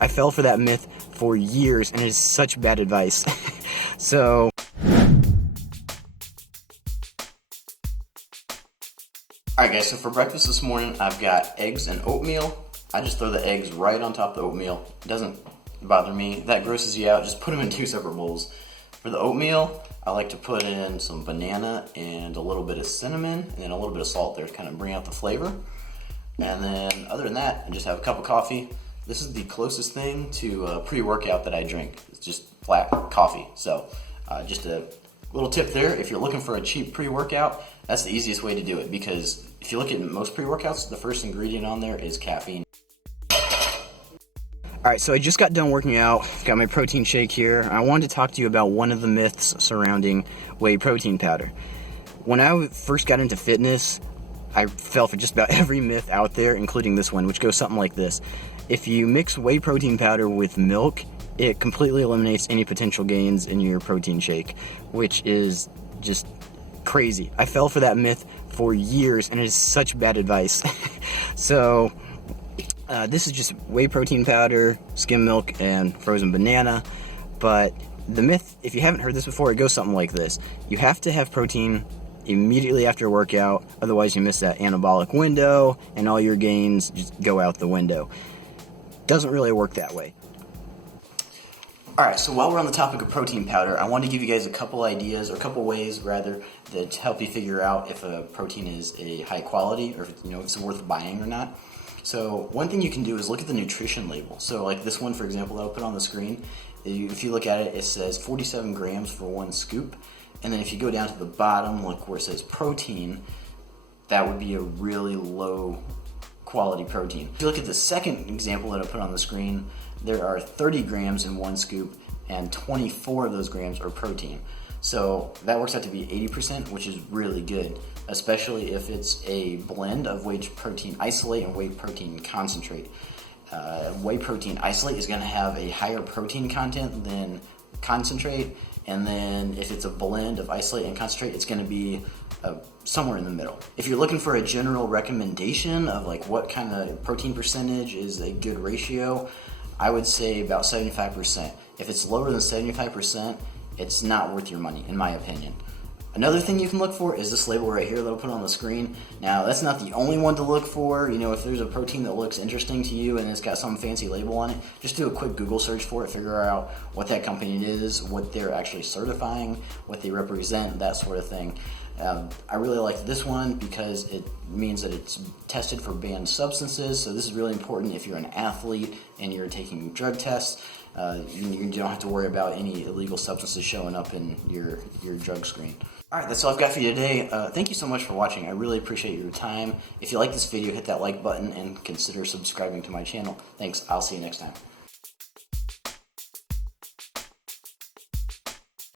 I fell for that myth for years, and it is such bad advice. So, alright guys, so for breakfast this morning, I've got eggs and oatmeal. I just throw the eggs right on top of the oatmeal. It doesn't bother me. That grosses you out. Just put them in 2 separate bowls. For the oatmeal, I like to put in some banana and a little bit of cinnamon and then a little bit of salt there to kind of bring out the flavor. And then other than that, I just have a cup of coffee. This is the closest thing to a pre-workout that I drink. It's just flat coffee. So just a little tip there. If you're looking for a cheap pre-workout, that's the easiest way to do it, because if you look at most pre-workouts, the first ingredient on there is caffeine. Alright, so I just got done working out, got my protein shake here. I wanted to talk to you about one of the myths surrounding whey protein powder. When I first got into fitness, I fell for just about every myth out there, including this one, which goes something like this. If you mix whey protein powder with milk, it completely eliminates any potential gains in your protein shake, which is just crazy. I fell for that myth for years, and it is such bad advice. So, this is just whey protein powder, skim milk, and frozen banana. But the myth, if you haven't heard this before, it goes something like this. You have to have protein immediately after a workout, otherwise you miss that anabolic window, and all your gains just go out the window. Doesn't really work that way. Alright, so while we're on the topic of protein powder, I want to give you guys a couple ideas, or a couple ways rather, that help you figure out if a protein is a high quality, or if it's worth buying or not. So one thing you can do is look at the nutrition label. So like this one, for example, that I'll put on the screen, if you look at it, it says 47 grams for 1 scoop. And then if you go down to the bottom, look where it says protein, that would be a really low quality protein. If you look at the second example that I put on the screen, there are 30 grams in 1 scoop, and 24 of those grams are protein. So that works out to be 80%, which is really good, especially if it's a blend of whey protein isolate and whey protein concentrate. Whey protein isolate is going to have a higher protein content than concentrate, and then if it's a blend of isolate and concentrate, it's going to be somewhere in the middle. If you're looking for a general recommendation of like what kind of protein percentage is a good ratio, I would say about 75%. If it's lower than 75%, it's not worth your money, in my opinion. Another thing you can look for is this label right here that I'll put on the screen. Now, that's not the only one to look for. If there's a protein that looks interesting to you and it's got some fancy label on it, just do a quick Google search for it, figure out what that company is, what they're actually certifying, what they represent, that sort of thing. I really like this one because it means that it's tested for banned substances, so this is really important if you're an athlete and you're taking drug tests. You don't have to worry about any illegal substances showing up in your drug screen. Alright, that's all I've got for you today. Thank you so much for watching. I really appreciate your time. If you like this video, hit that like button and consider subscribing to my channel. Thanks. I'll see you next time.